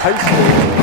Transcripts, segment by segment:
high school.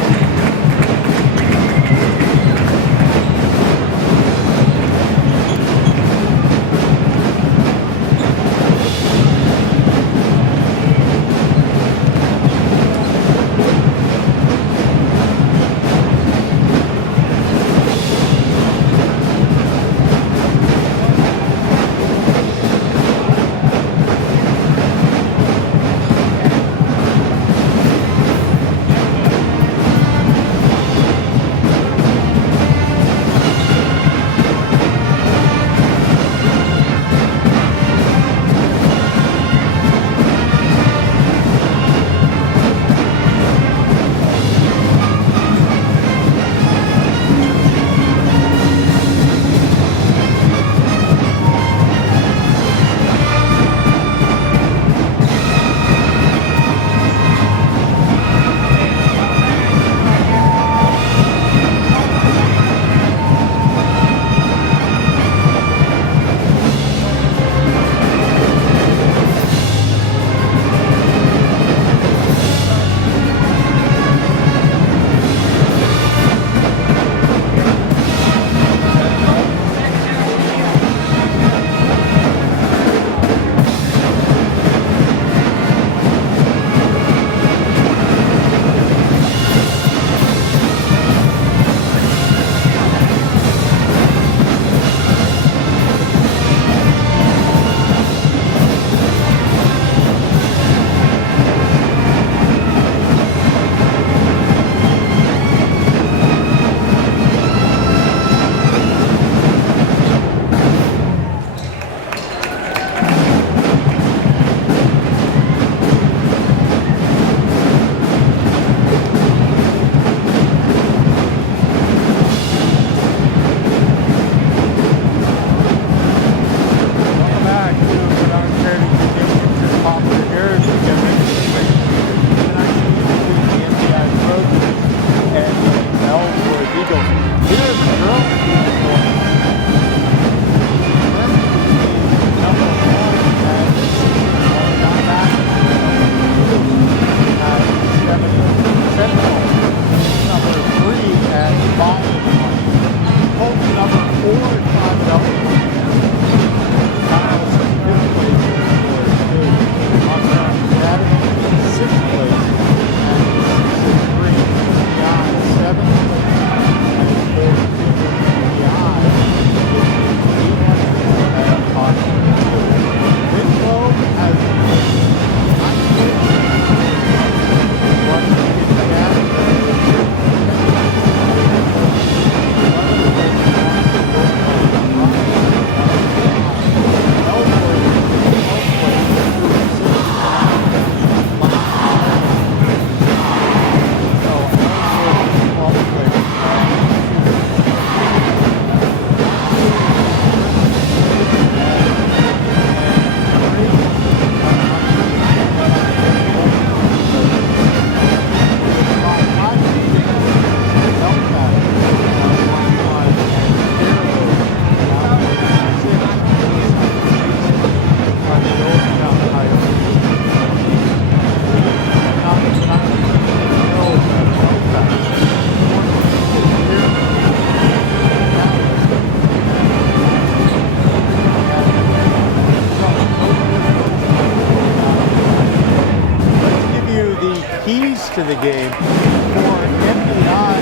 To the game for MDI.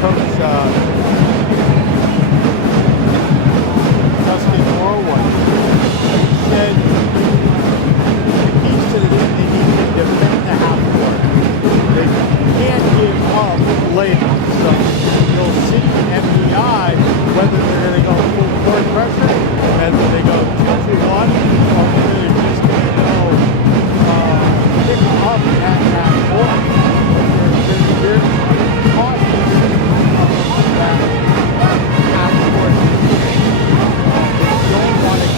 Coach Dustin Norwood. He said the keys to the game, they need to defend the half court. They can't give up late. So you'll see MDI whether they're going to go full court pressure, whether they go 2-2-1, or whether they're just going to go pick up at half court. They're cautious of that half court. They don't want to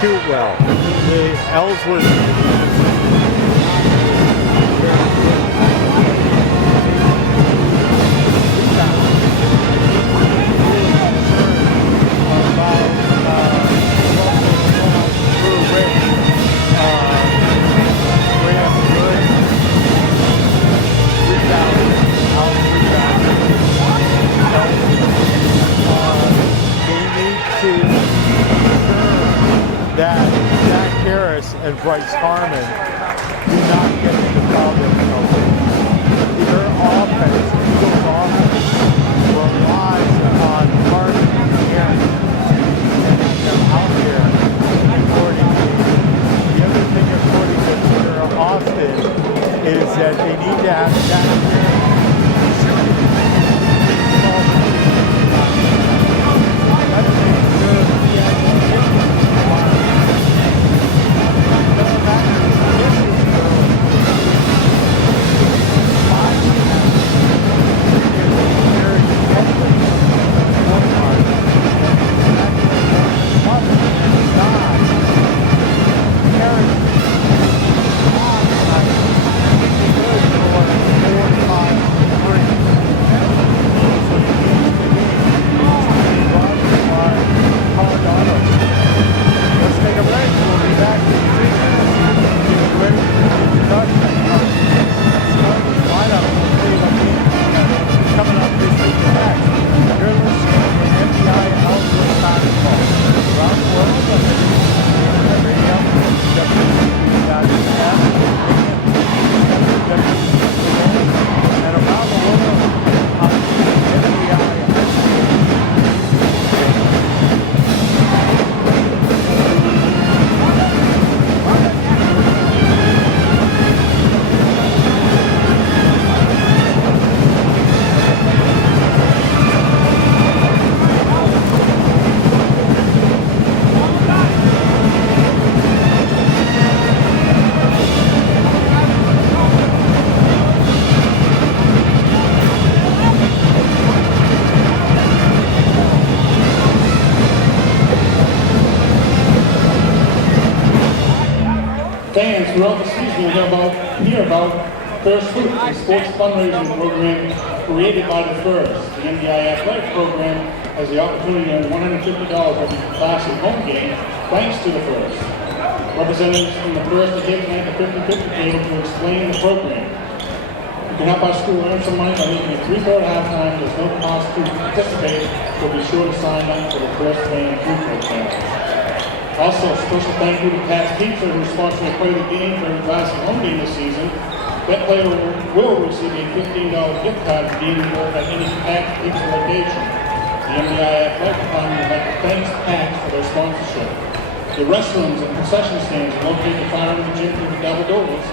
shoot well. The Ellsworth and Bryce Harmon do not get into foul difficulty. Their offense, Eagles offense, relies on Harmon and Aaron getting them out there accordingly. The other thing according to Peter Austin is that they need to have that Fans throughout the season will hear about First Fruits, a sports fundraising program created by the First. The MDI athletic program has the opportunity to earn $150 every classic home game thanks to the First. Representatives from the First are here tonight at the 50-50 table to explain the program. You can help our school earn some money by making a 3-4 halftime. There's no cost to participate, so be sure to sign up for the First Fan Food Program. Also, a special thank you to Pat's Pizza, who is sponsoring a play of the game for the classic home game this season. That player will receive a $15 gift card for being involved at any Pat's Pizza location. The MDI Athletic Department would like to thank Pat's for their sponsorship. The restrooms and concession stands are located far in the gym through the double doors.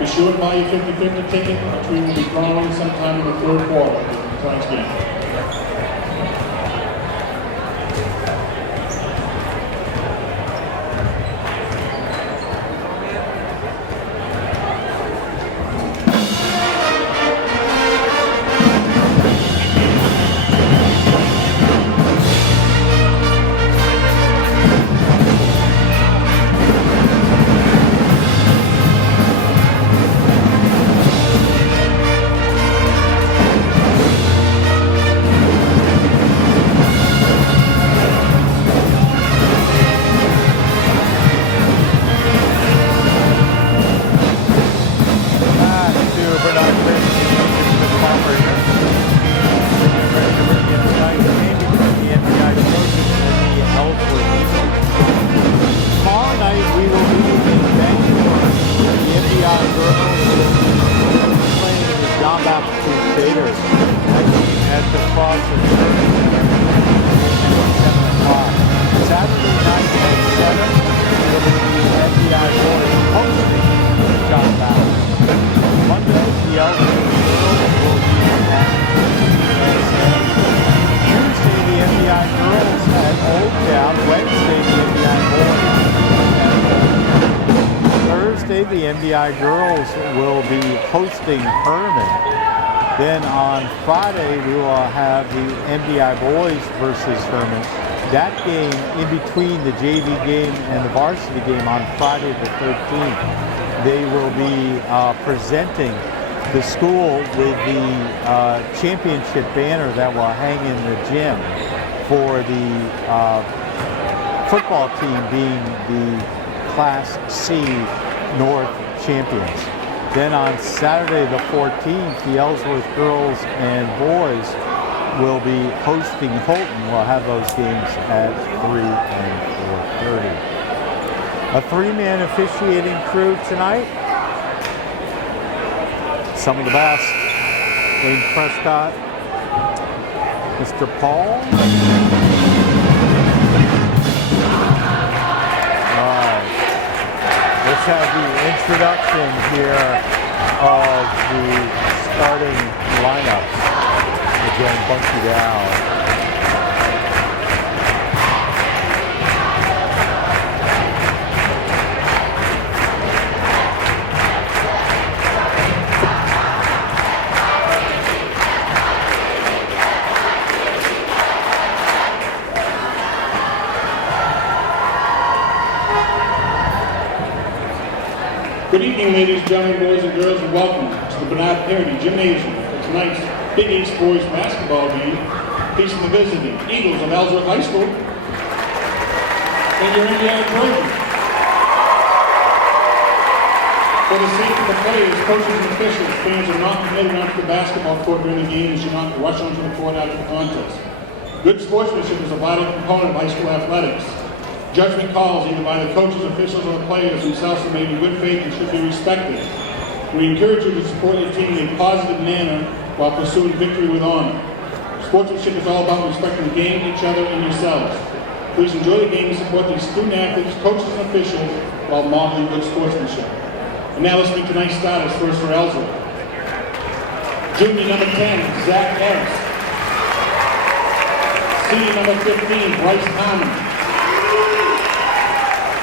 Be sure to buy your 50-50 ticket, which we will be drawing sometime in the third quarter of tonight's game. The MDI girls will be hosting Herman. Then on Friday we will have the MDI boys versus Herman. That game, in between the JV game and the varsity game on Friday the 13th, they will be presenting the school with the championship banner that will hang in the gym for the football team being the Class C North champions. Then on Saturday the 14th, the Ellsworth girls and boys will be hosting Holton. We'll have those games at 3 and 4:30. A three-man officiating crew tonight. Some of the best. Wayne Prescott, Mr. Paul. All right. Let's have the introduction here of the starting lineups. Again, bunky down. Good evening, ladies, gentlemen, boys and girls, and welcome to the Bernard Parody Gymnasium for tonight's Big East Boys Basketball game, facing the visiting Eagles of Ellsworth High School and your MDI Trojans. For the sake of the players, coaches, and officials, fans are not permitted onto the basketball court during the game and should not rush onto the court after the contest. Good sportsmanship is a vital component of high school athletics. Judgment calls, either by the coaches, officials, or the players themselves, are made in good faith and should be respected. We encourage you to support your team in a positive manner while pursuing victory with honor. Sportsmanship is all about respecting the game, each other, and yourselves. Please enjoy the game and support these student athletes, coaches, and officials while modeling good sportsmanship. And now let's meet tonight's starters. First for Ellsworth. Junior number 10, Zach Harris. Senior number 15, Bryce Harmon.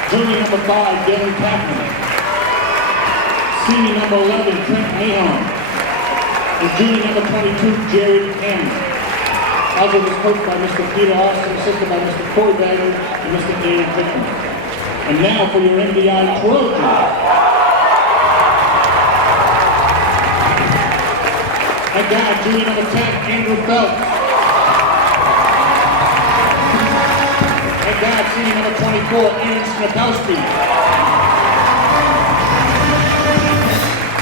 Junior number 5, Dylan Kaplan. Senior number 11, Trent Mahon. And junior number 22, Jared Hammond. Ellsworth is coached by Mr. Peter Austin, assisted by Mr. Corey Bagger and Mr. Daniel Pickman. And now for your MDI Trojans. At guard, junior number 10, Andrew Phelps. At guard, senior number 24, Aaron Snapowski.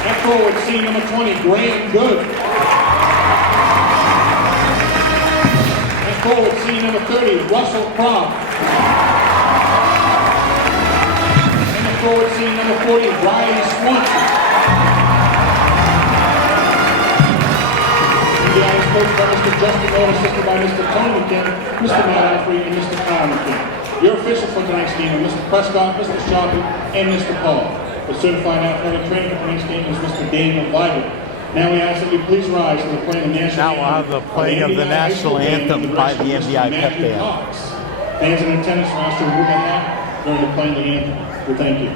At forward, senior number 20, Graham Good. At forward, senior number 30, Russell Croft. And at forward, senior number 40, Riley Swanson. The Irish coached by Mr. Justin Lord, assisted by Mr. Tony McKim, Mr. Matt Alfrey, and Mr. Kyle McKim. Your officials for tonight's game are Mr. Prescott, Mr. Sharpen, and Mr. Paul. The certified athletic trainer for tonight's game is Mr. Daniel Weigel. Now we ask that you please rise for the playing of the national anthem. Now we'll have the playing of the national anthem by the MDI Pep Band. Fans in attendance are asked to remove their hat during the playing of the anthem. We thank you.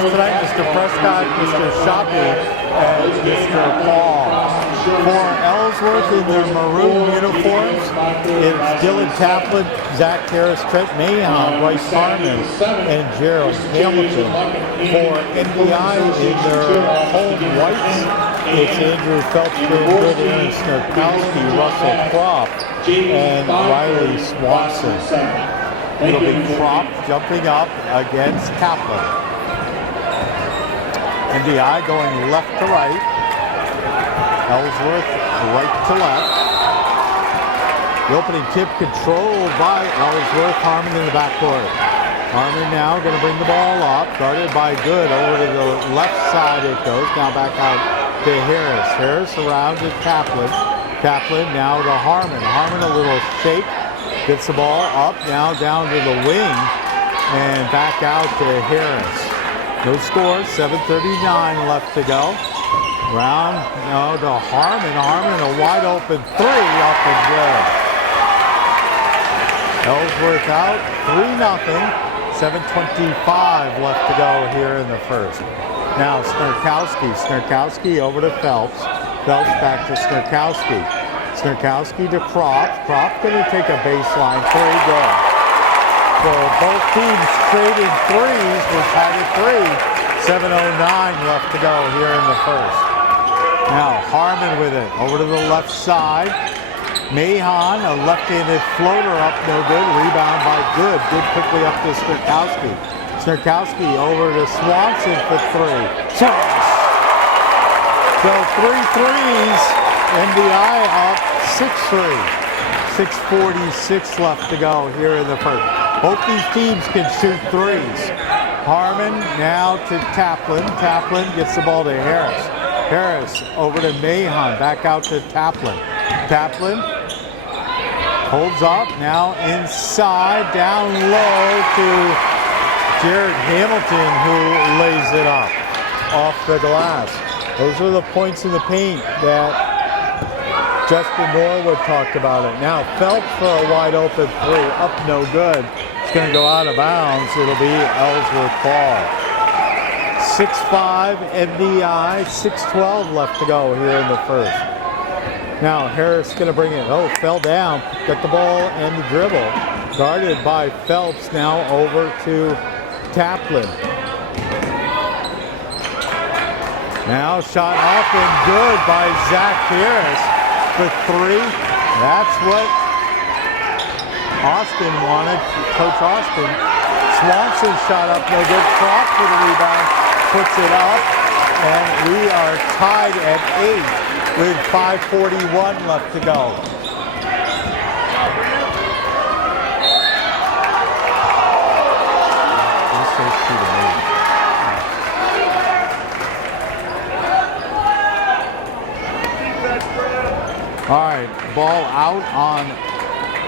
players tonight, Mr. Prescott, Mr. Shoppy, and Mr. Paul. For Ellsworth in their maroon uniforms, it's Dylan Kaplan, Zach Harris, Trent Mahon, Bryce Harmon, and Gerald Hamilton. For MDI in their home whites, it's Andrew Phelps, Graham Good, Aaron Snurkowski, Russell Croft, and Riley Swanson. It'll be Croft jumping up against Kaplan. MDI going left to right. Ellsworth right to left. The opening tip controlled by Ellsworth. Harmon in the backcourt. Harmon now going to bring the ball up. Guarded by Good. Over to the left side it goes. Now back out to Harris. Harris around to Kaplan. Kaplan now to Harmon. Harmon a little shake. Gets the ball up. Now down to the wing. And back out to Harris. No score. 7:39 left to go. Round, no, to Harmon. Harmon, a wide open three, up and good. Ellsworth out, 3-0. 7:25 left to go here in the first. Now Snurkowski. Snurkowski over to Phelps. Phelps back to Snurkowski. Snurkowski to Croft. Croft going to take a baseline three, good. So both teams trading threes. We're tied at 3. 7:09 left to go here in the first. Now Harmon with it, over to the left side. Mahon, a left-handed floater up, no good. Rebound by Good. Good quickly up to Snurkowski. Snurkowski over to Swanson for 3. Chance! So 3 threes. MDI up 6-3. 6:46 left to go here in the first. Both these teams can shoot threes. Harmon now to Kaplan. Kaplan gets the ball to Harris. Harris over to Mahon, back out to Kaplan. Kaplan holds up, now inside, down low to Jared Hamilton, who lays it up off the glass. Those are the points in the paint that Justin Norwood talked about it. Now Phelps for a wide open three, up no good. It's going to go out of bounds. It'll be Ellsworth ball. 6-5 MDI, 6:12 left to go here in the first. Now Harris going to bring it. Oh, fell down. Got the ball and the dribble. Guarded by Phelps, now over to Kaplan. Now shot up and good by Zach Harris for 3. That's what Austin wanted, Coach Austin. Swanson shot up, no good. Croft for the rebound, puts it up, and we are tied at 8 with 5:41 left to go. All right, ball out on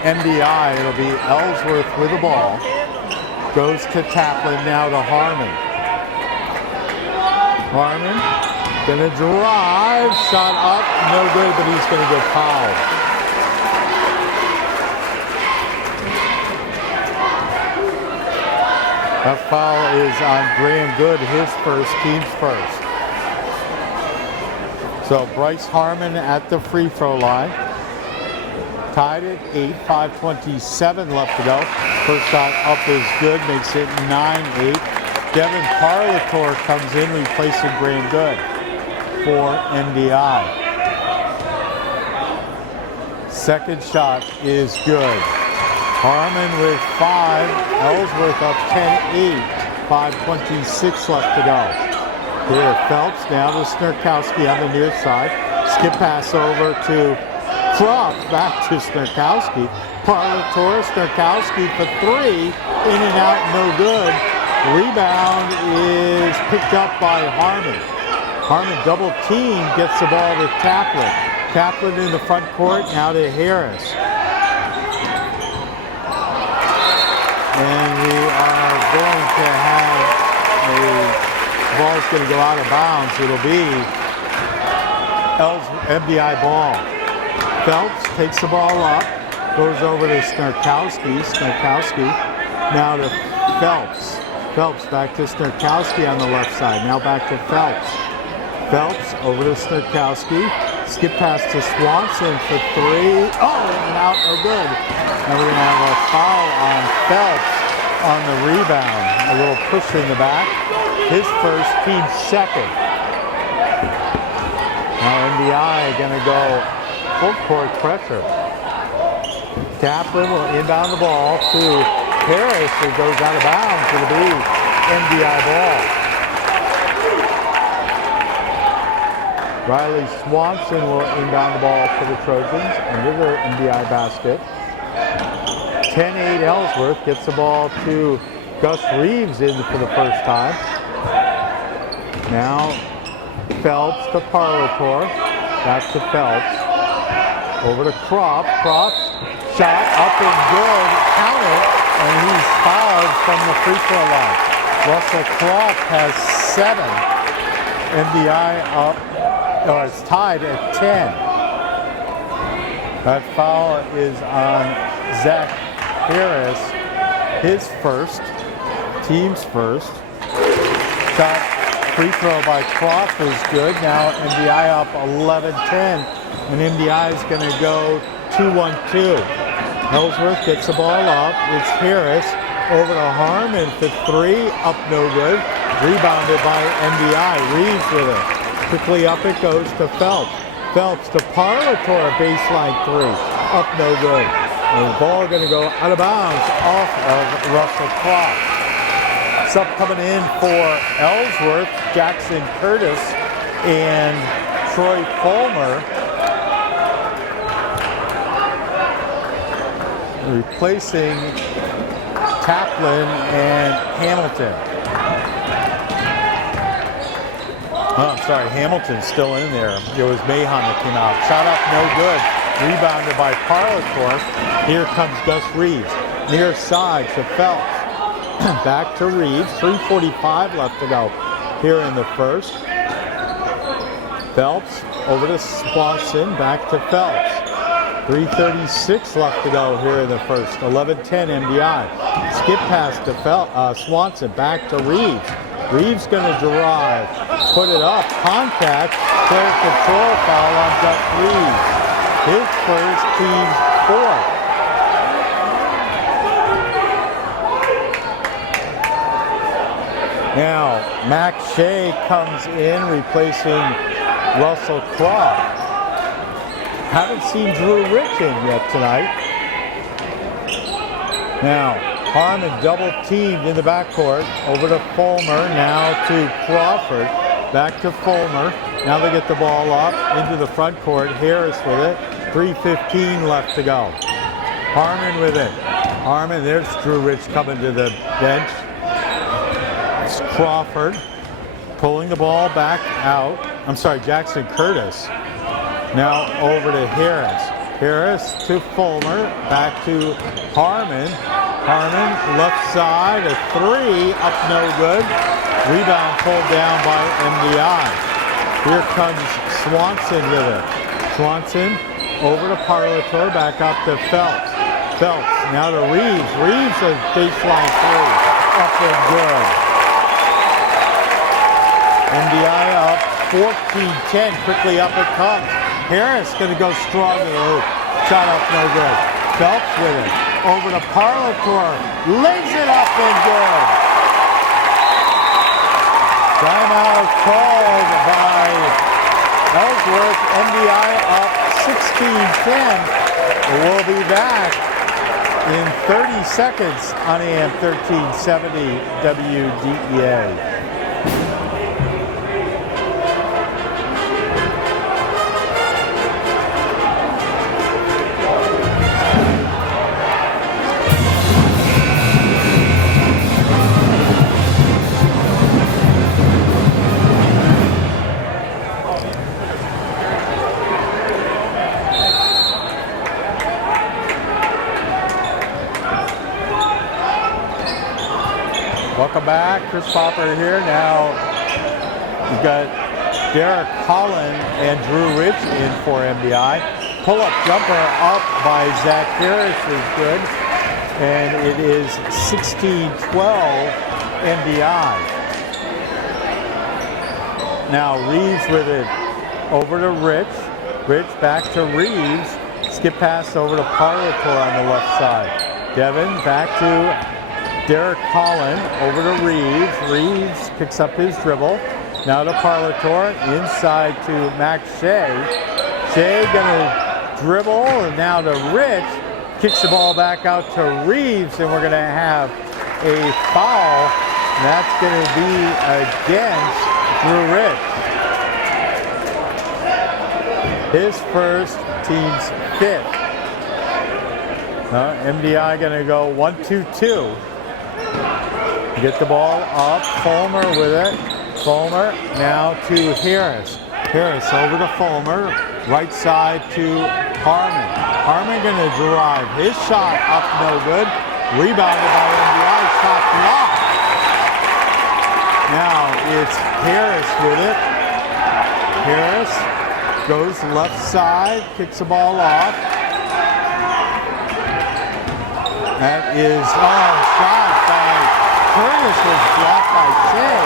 MDI. It'll be Ellsworth with the ball. Goes to Kaplan, now to Harmon. Harmon gonna drive, shot up, no good, but he's gonna get fouled. That foul is on Graham Good, his first, team's first. So Bryce Harmon at the free throw line. Tied at 8, 5:27 left to go. First shot up is good, makes it 9-8. Devin Parlator comes in, replacing Graham Good for MDI. Second shot is good. Harmon with 5, Ellsworth up 10-8, 5:26 left to go. Here, Phelps now to Snurkowski on the near side. Skip pass over to Croft, back to Snurkowski. Parlator, Snurkowski for 3, in and out, no good. Rebound is picked up by Harmon. Harmon double team, gets the ball to Kaplan. Kaplan in the front court, now to Harris. And we are going to have the ball's going to go out of bounds. It'll be MDI ball. Phelps takes the ball up, goes over to Snurkowski. Snurkowski now to Phelps. Phelps back to Snerkowski on the left side. Now back to Phelps. Phelps over to Snerkowski. Skip pass to Swanson for three. Oh, and out, no good. And we're going to have a foul on Phelps on the rebound. A little push in the back. His first, team second. Now MDI going to go full court pressure. Kaplan will inbound the ball to Harris, who goes out of bounds. It'll be MDI ball. Riley Swanson will inbound the ball for the Trojans under the MDI basket. 10-8 Ellsworth gets the ball to Gus Reeves in for the first time. Now Phelps to Parlator. Back to Phelps. Over to Kropp. Kropp shot up and good. Count it. And he's fouled from the free throw line. Russell Kropp has 7. MDI up. Or it's tied at 10. That foul is on Zach Harris, his first, team's first. Shot free throw by Kropp is good. Now MDI up 11-10, and MDI is going to go 2-1-2. Ellsworth gets the ball up. It's Harris over to Harmon for three, up no good. Rebounded by MDI. Reeves with it. Quickly up it goes to Phelps. Phelps to Parlator, baseline three. Up no good. And the ball going to go out of bounds off of Russell Kropp. Sub coming in for Ellsworth, Jackson Curtis, and Troy Fulmer. Replacing Kaplan and Hamilton. Oh, I'm sorry, Hamilton's still in there. It was Mahon that came out. Shot up, no good. Rebounded by Parlator. Here comes Gus Reeves. Near side to Phelps. Back to Reeves. 3:45 left to go here in the first. Phelps over to Swanson. Back to Phelps. 3:36 left to go here in the first. 11-10 MDI. Skip pass to Swanson. Back to Reeves. Reeves going to drive, put it up, contact, player control foul on Gus Reeves. His first, team's fourth. Now, Max Shea comes in, replacing Russell Kropp. Haven't seen Drew Rich in yet tonight. Now, Harmon double teamed in the backcourt. Over to Fulmer, now to Crawford. Back to Fulmer. Now they get the ball up into the front court. Harris with it. 3:15 left to go. Harmon with it. Harmon, there's Drew Rich coming to the bench. It's Crawford pulling the ball back out. I'm sorry, Jackson Curtis. Now over to Harris. Harris to Fulmer. Back to Harmon. Harmon, left side, a three, up no good. Rebound pulled down by MDI. Here comes Swanson with it. Swanson over to Parlator, back up to Phelps. Phelps, now to Reeves. Reeves a baseline three, up and good. MDI up 14-10, quickly up it comes. Harris going to go strong in the hoop. Shot up no good. Phelps with it. Over to Parlator, lays it up and good. Timeout called by Ellsworth. MDI up 16-10. We'll be back in 30 seconds on AM 1370 WDEA. Welcome back, Chris Popper here. Now we've got Derek Collin and Drew Rich in for MDI. Pull-up jumper up by Zach Harris is good. And it is 16-12 MDI. Now Reeves with it over to Rich. Rich back to Reeves. Skip pass over to Parlator on the left side. Devin back to Derek Collin over to Reeves. Reeves picks up his dribble. Now to Parlator, inside to Max Shea. Shea gonna dribble, and now to Rich. Kicks the ball back out to Reeves, and we're gonna have a foul. And that's gonna be against Drew Rich. His first, team's fifth. MDI gonna go 1-2-2. Get the ball up, Fulmer with it. Fulmer now to Harris. Harris over to Fulmer, right side to Harmon. Harmon gonna drive. His shot up, no good. Rebounded by MDI, shot blocked. Now it's Harris with it. Harris goes left side, kicks the ball off. That is, shot by Curtis was blocked by Shea.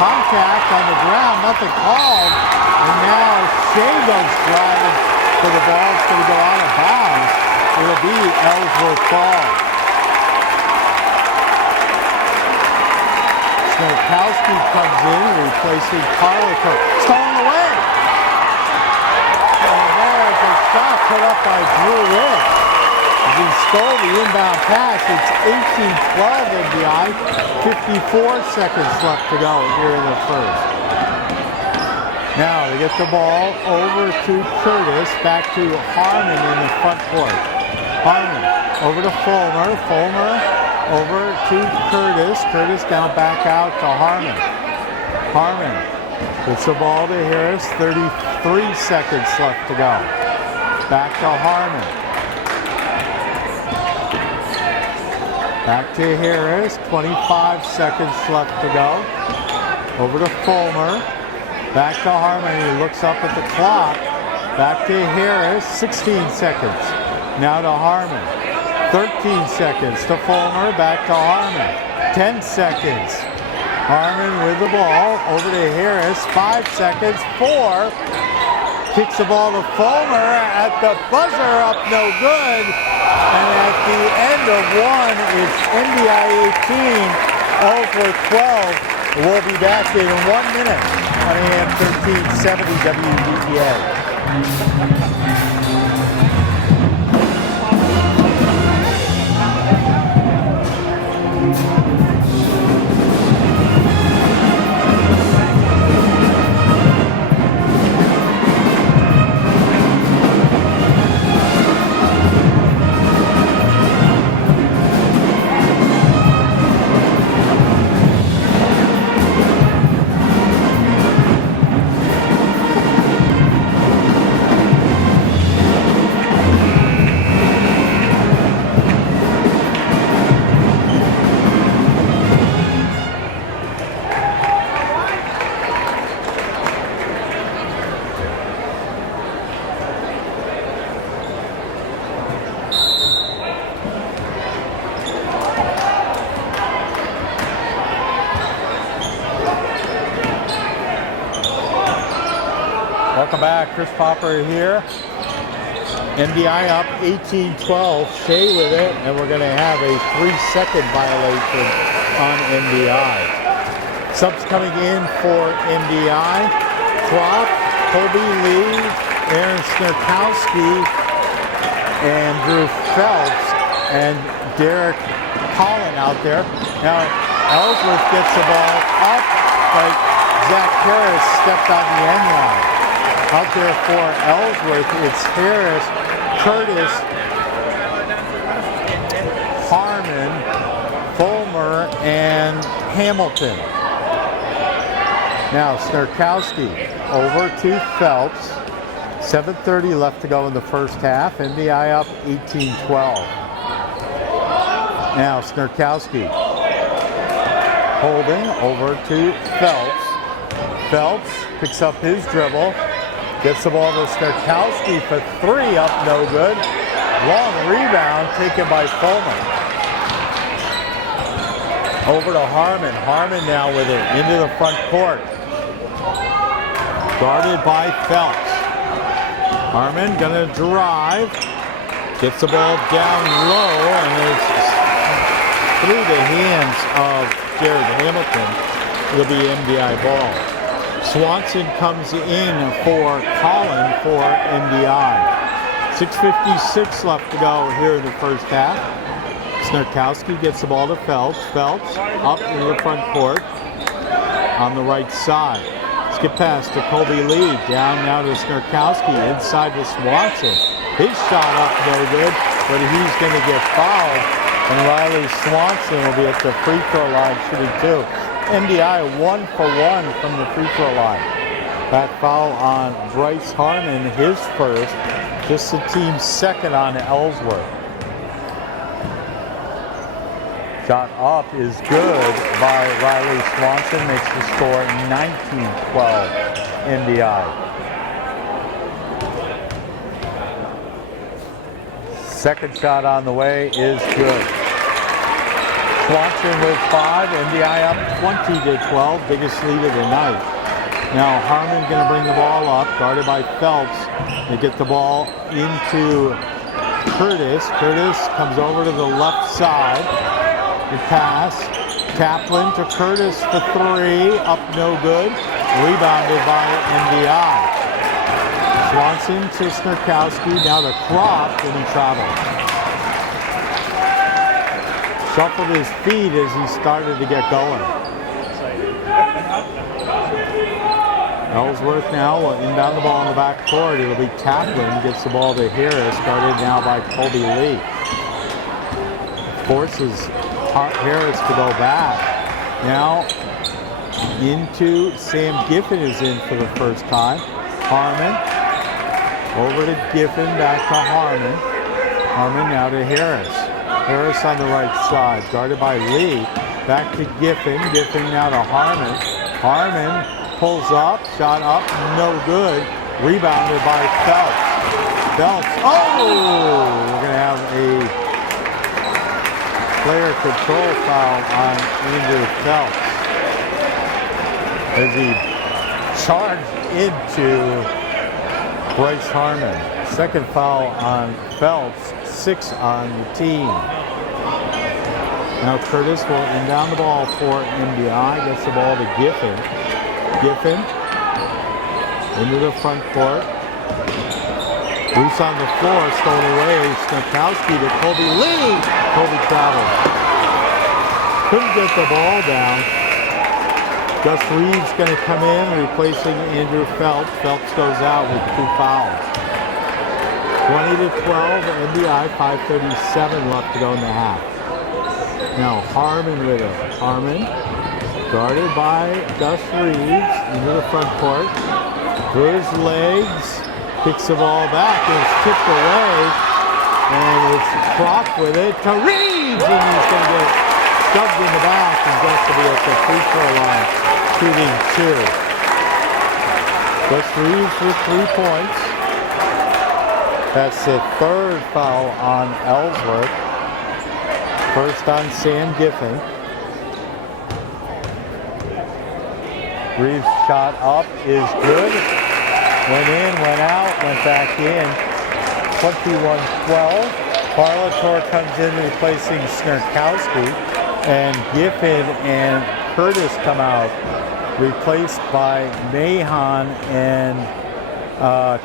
Contact on the ground, nothing called. And now Shea goes driving for the ball. It's going to go out of bounds. It'll be Ellsworth ball. Snowkowski comes in, replacing Parlator. Stolen away. And there's a shot put up by Drew Rich. He stole the inbound pass. It's 18-12 MDI. 54 seconds left to go here in the first. Now they get the ball over to Curtis. Back to Harmon in the front court. Harmon over to Fulmer. Fulmer over to Curtis. Curtis now back out to Harmon. Harmon gets the ball to Harris. 33 seconds left to go. Back to Harmon. Back to Harris, 25 seconds left to go. Over to Fulmer. Back to Harmon, he looks up at the clock. Back to Harris, 16 seconds. Now to Harmon, 13 seconds to Fulmer, back to Harmon, 10 seconds. Harmon with the ball, over to Harris, 5 seconds, 4. Kicks the ball to Fulmer at the buzzer, up no good. And at the end of one, it's MDI 18, Ellsworth 12. We'll be back in 1 minute on AM 1370 WVTA. Welcome back, Chris Popper here. MDI up 18-12, Shea with it, and we're going to have a 3-second violation on MDI. Subs coming in for MDI, Klopp, Colby Lee, Aaron Snurkowski, Andrew Phelps, and Derek Collin out there. Now, Ellsworth gets the ball up, but Zach Harris stepped on the end line. Out there for Ellsworth, it's Harris, Curtis, Harmon, Fulmer, and Hamilton. Now Snurkowski over to Phelps. 7:30 left to go in the first half. MDI up 18-12. Now Snurkowski holding over to Phelps. Phelps picks up his dribble. Gets the ball to Snurkowski for 3, up no good. Long rebound taken by Fulmer. Over to Harmon. Harmon now with it into the front court. Guarded by Phelps. Harmon gonna drive. Gets the ball down low, and it's through the hands of Jared Hamilton. It'll be MDI ball. Swanson comes in for Collin for MDI. 6:56 left to go here in the first half. Snurkowski gets the ball to Phelps. Phelps up into the front court on the right side. Skip pass to Colby Lee. Down now to Snurkowski. Inside to Swanson. His shot up no good, but he's going to get fouled. And Riley Swanson will be at the free throw line shooting two. MDI 1 for 1 from the free throw line. That foul on Bryce Harmon, his first. Just the team's second on Ellsworth. Shot up is good by Riley Swanson. Makes the score 19-12 MDI. Second shot on the way is good. Swanson with 5. MDI up 20-12. Biggest lead of the night. Now Harmon going to bring the ball up. Guarded by Phelps. They get the ball into Curtis. Curtis comes over to the left side. The pass, Kaplan to Curtis for 3, up no good, rebounded by MDI. Swanson to Snurkowski, now to Croft, and he traveled. Shuffled his feet as he started to get going. Ellsworth now will inbound the ball in the back court. It'll be Kaplan, gets the ball to Harris, guarded now by Colby Lee. Forces Harris to go back. Now into Sam Giffen is in for the first time. Harmon over to Giffen, back to Harmon. Harmon now to Harris. Harris on the right side, guarded by Lee. Back to Giffen. Giffen now to Harmon. Harmon pulls up, shot up, no good. Rebounded by Phelps. Phelps. Oh! We're going to have a player control foul on Andrew Phelps as he charged into Bryce Harmon. Second foul on Phelps, 6 on the team. Now Curtis will inbound the ball for MDI, gets the ball to Giffen. Giffen into the front court. Loose on the floor, stolen away. Snurkowski to Colby Lee. Colby traveled. Couldn't get the ball down. Gus Reeves going to come in, replacing Andrew Phelps. Phelps goes out with 2 fouls. 20-12, MDI, 5:37 left to go in the half. Now Harmon with it. Harmon, guarded by Gus Reeves, into the front court. Through his legs. Picks the ball back, and it's tipped away, and it's Croft with it to Reeves, and he's going to get shoved in the back, and Gus will be at the free throw line, shooting 2. Gus Reeves with 3 points. That's the third foul on Ellsworth. First on Sam Giffen. Reeves' shot up is good. Went in, went out, went back in. 21-12. Parlator comes in replacing Snurkowski. And Giffen and Curtis come out, replaced by Mahon and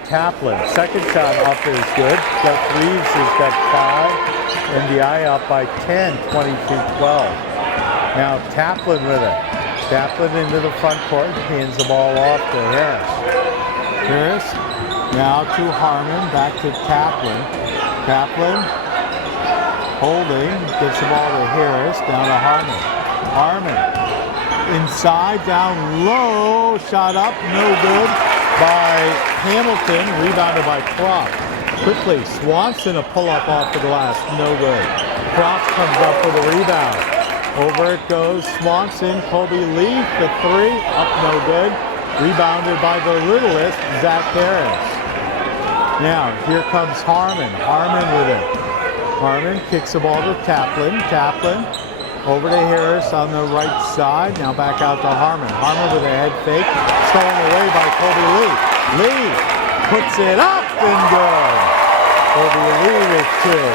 Kaplan. Second shot up is good. Gus Reeves has got 5. MDI up by 10, 22-12. Now Kaplan with it. Kaplan into the front court, hands the ball off to Harris. Harris now to Harmon, back to Kaplan. Kaplan holding, gets the ball to Harris, down to Harmon. Harmon inside, down low, shot up, no good by Hamilton, rebounded by Croft. Quickly, Swanson a pull-up off the glass, no good. Croft comes up with a rebound. Over it goes Swanson, Colby Lee for 3, up no good. Rebounded by the littlest, Zach Harris. Now, here comes Harmon. Harmon with it. Harmon kicks the ball to Kaplan. Kaplan Over to Harris on the right side. Now back out to Harmon. Harmon with a head fake. Stolen away by Kobe Lee. Lee puts it up and good. Kobe Lee with two.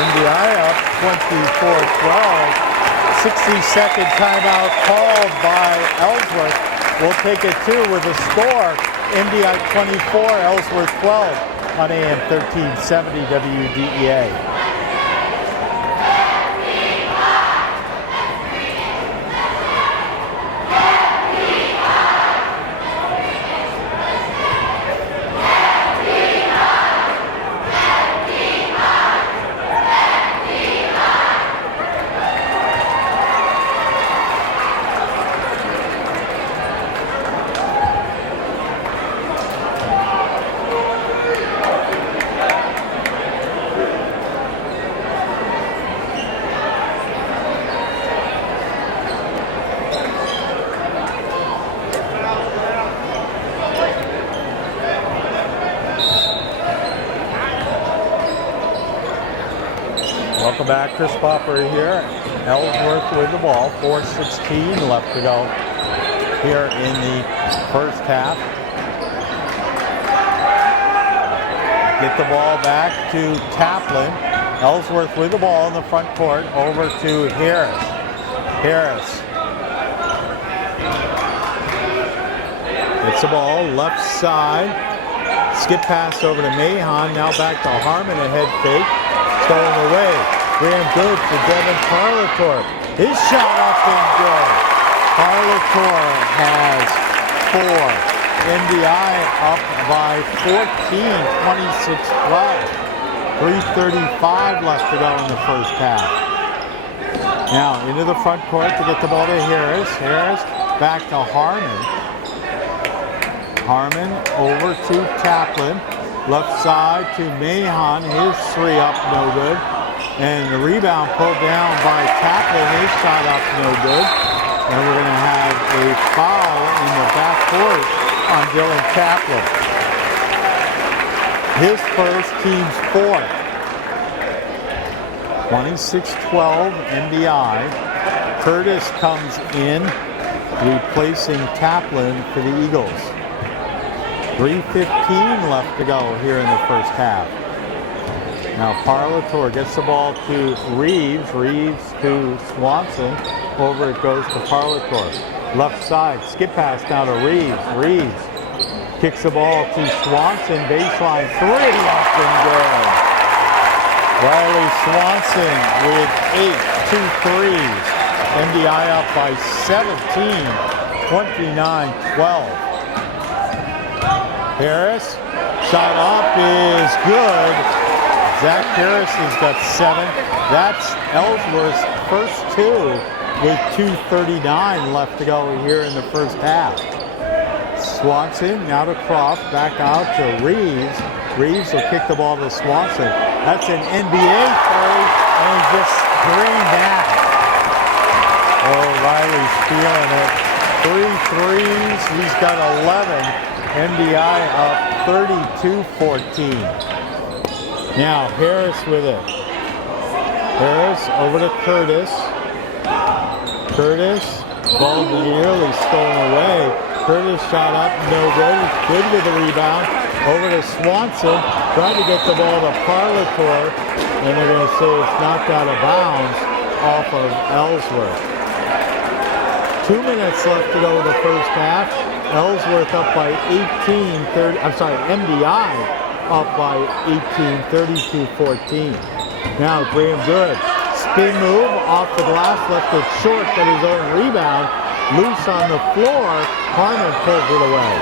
MDI up 24-12. 60-second timeout called by Ellsworth. We'll take it two with a score. MDI 24, Ellsworth 12 on AM 1370 WDEA. Welcome back, Chris Popper here. Ellsworth with the ball, 4:16 left to go here in the first half. Get the ball back to Taplin. Ellsworth with the ball in the front court, over to Harris. Harris gets the ball left side. Skip pass over to Mahon, now back to Harmon, a head fake. Stolen away. Graham good to Devin Parlator. His shot up and good. Parlator has four. MDI up by 14, 26-12. 3:35 left to go in the first half. Now into the front court to get the ball to Harris. Harris back to Harmon. Harmon over to Taplin. Left side to Mahon, his three up, no good. And the rebound pulled down by Taplin, his shot up, no good. And we're going to have a foul in the backcourt on Dylan Taplin. His first, team's fourth. 26-12 MDI. Curtis comes in, replacing Taplin for the Eagles. 3:15 left to go here in the first half. Now Parlator gets the ball to Reeves. Reeves to Swanson. Over it goes to Parlator. Left side, skip pass now to Reeves. Reeves kicks the ball to Swanson. Baseline three, up and good. Riley Swanson with 2 threes. MDI up by 17, 29-12. Harris, shot up is good. Zach Harris has got 7. That's Ellsworth's first two with 2:39 left to go here in the first half. Swanson now to Croft, back out to Reeves. Reeves will kick the ball to Swanson. That's an NBA three, and he just screamed that. Oh, Riley's feeling it. 3 threes, he's got 11. MDI up 32-14. Now Harris with it. Harris over to Curtis. Curtis, ball nearly stolen away. Curtis shot up, no good. Good with the rebound. Over to Swanson, trying to get the ball to Parlator, and they're going to say it's knocked out of bounds off of Ellsworth. 2 minutes left to go in the first half. Ellsworth up by 18, 30, I'm sorry, MDI up by 18, 32-14. Now Graham Good, spin move off the glass, left it short, but his own rebound, loose on the floor. Harmon pulls it away.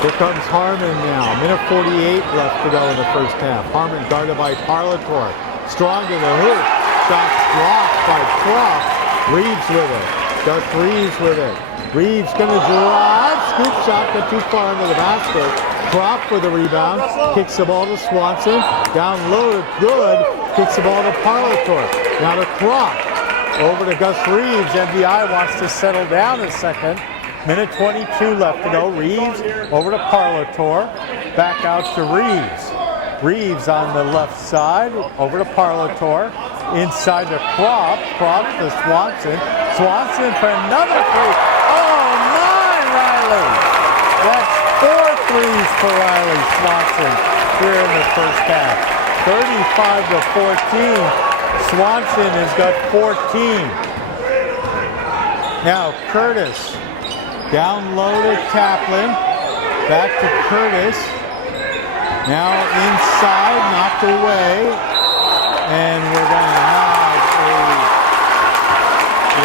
Here comes Harmon now. Minute 48 left to go in the first half. Harmon guarded by Parlator. Strong to the hoop. Shot blocked by Croft. Reeves with it. Gus Reeves with it. Reeves gonna drive. Scoop shot, but too far into the basket. Croft for the rebound. Kicks the ball to Swanson. Down low, good. Kicks the ball to Parlator. Now to Croft. Over to Gus Reeves. MDI wants to settle down a second. Minute 22 left to go. Reeves over to Parlator. Back out to Reeves. Reeves on the left side. Over to Parlator. inside the Crop. Crop to Swanson. Swanson for another three. Oh my, Riley! That's 4 threes for Riley Swanson here in the first half. 35 to 14. Swanson has got 14. Now Curtis. Down low to Kaplan. Back to Curtis. Now inside, knocked away. And we're going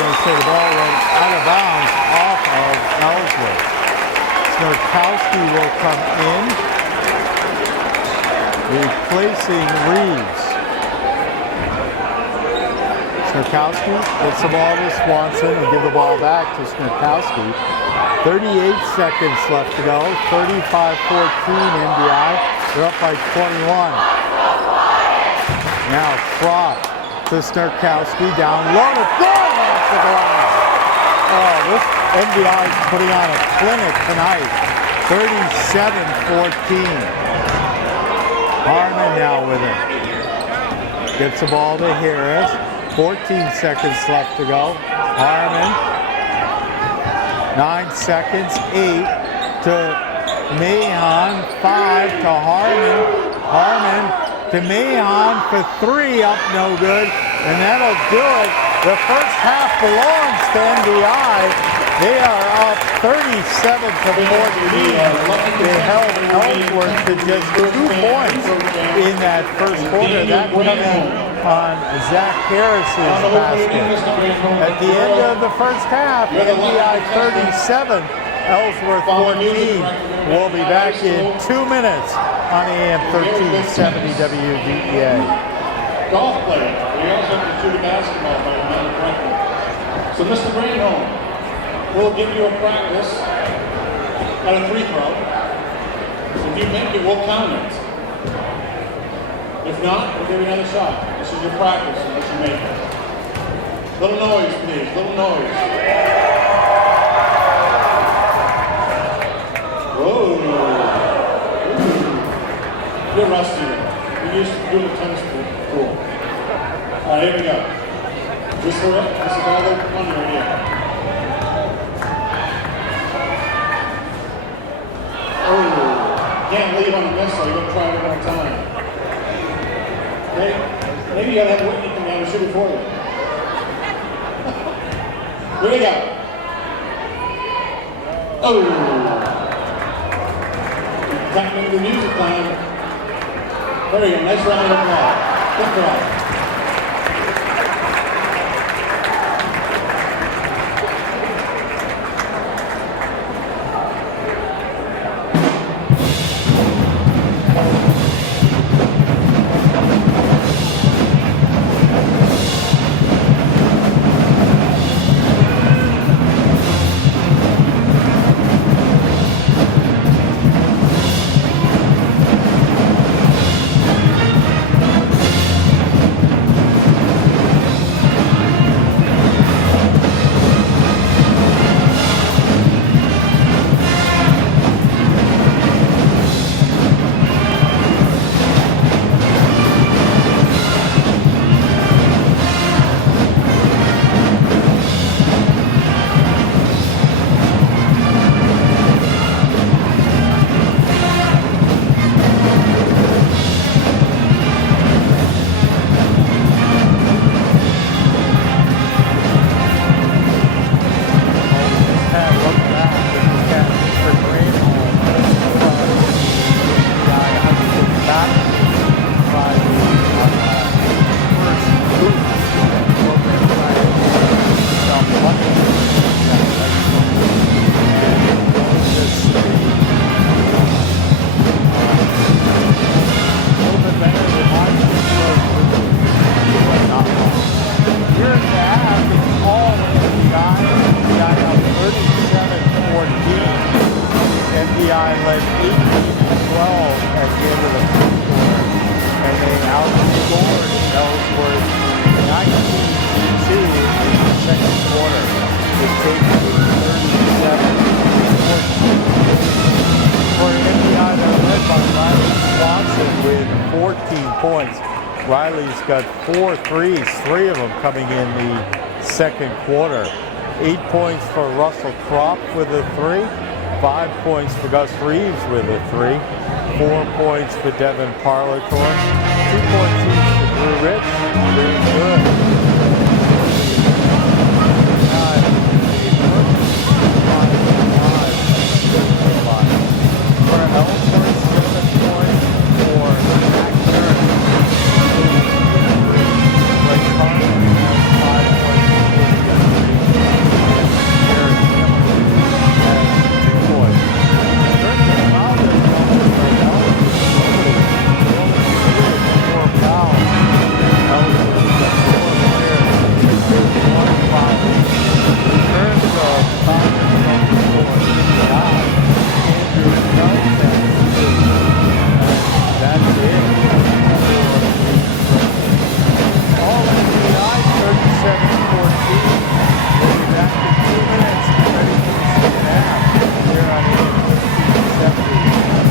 to say the ball went out of bounds off of Ellsworth. Snorkowski will come in, replacing Reeves. Snorkowski gets the ball to Swanson and give the ball back to Snorkowski. 38 seconds left to go. 35-14 MDI. They're up by 21. Now Crop to Snorkowski, down low to Gordon off the glass. Oh, this MDI is putting on a clinic tonight. 37-14. Harmon now with it. Gets the ball to Harris. 14 seconds left to go. Harmon. 9 seconds. 8 to Mahon. 5 to Harmon. Harmon to Mahon for 3, up no good, and that'll do it. The first half belongs to MDI. They are up 37 to 14. They held Ellsworth to just 2 points in that first quarter. That coming on Zach Harris's basket. At the end of the first half, MDI 37, Ellsworth 14. We'll be back in 2 minutes on AM 1370 WDEA. Golf player. We also have to shoot a basketball player, not a correctly. So Mr. Greenholm, we'll give you a practice at a free throw. If you make it, we'll count it. If not, we'll give you another shot. This is your practice unless you make it. Little noise, please. Little noise. Whoa. You're rusty there. You used to do the tennis pool. Cool. All right, here we go. This is it. This is all the money right here. Oh, can't leave on a miss, so you're going to try it one more time. Okay? Maybe you got to have Whitney come down and shoot it for you. Here we go. Oh. Tapping into the music time. There we go, nice round of applause. Good job. Riley's got 4 threes, 3 of them coming in the second quarter. 8 points for Russell Kropp with a 3. 5 points for Gus Reeves with a 3. 4 points for Devin Parlator. 2 points each for Drew Rich. Really good. For Ellsworth, 7 points for Max Turner. Greg Carter has 5 points for Eric Kimberly has 2 points. Certainly, Fowler is also for Ellsworth. 4 fouls. Ellsworth got 4 players, 1 foul. In terms of Fowler from the floor, Andrew Johnson. That's it. All MDI 37-14. We'll be back in 2 minutes. Ready for the second half. Here on AM 1570.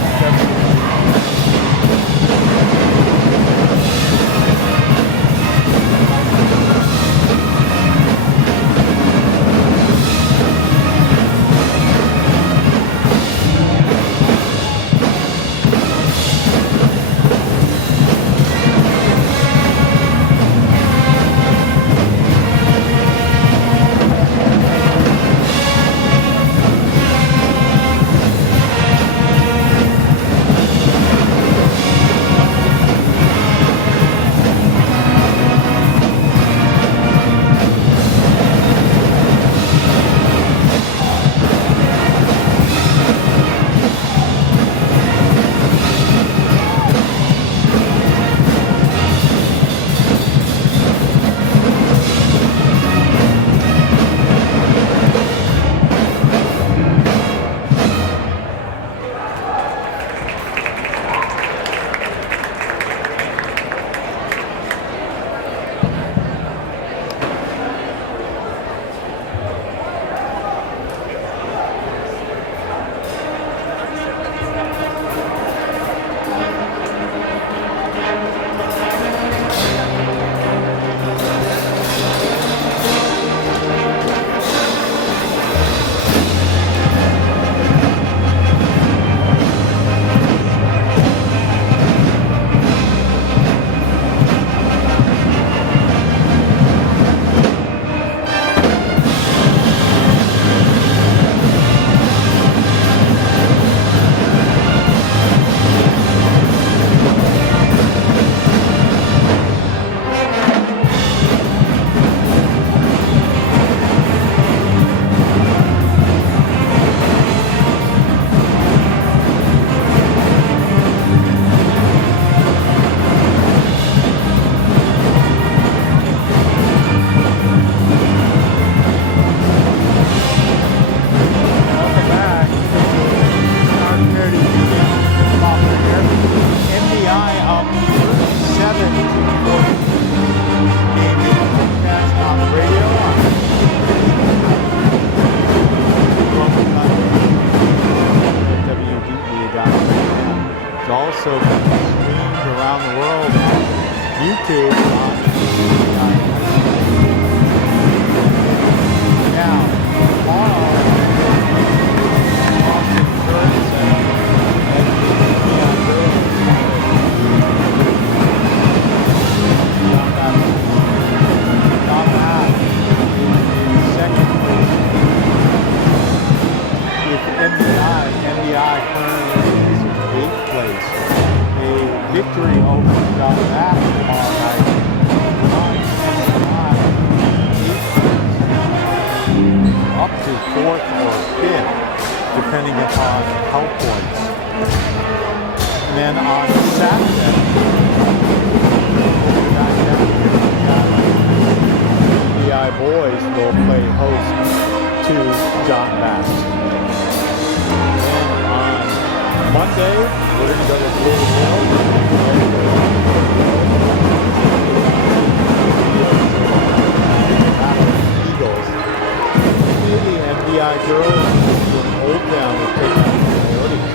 Also streamed around the world on YouTube on now tomorrow Austin Church and second place. With MDI currently is in 8th place. A victory over John Bass tomorrow night. Up to 4th or 5th, depending upon health points. And then on Saturday, MDI boys will play host to John Bass. And on Monday, we're going to go to Blue Hill. Eagles. Maybe MDI girls in Old Town will take on the Coyotes.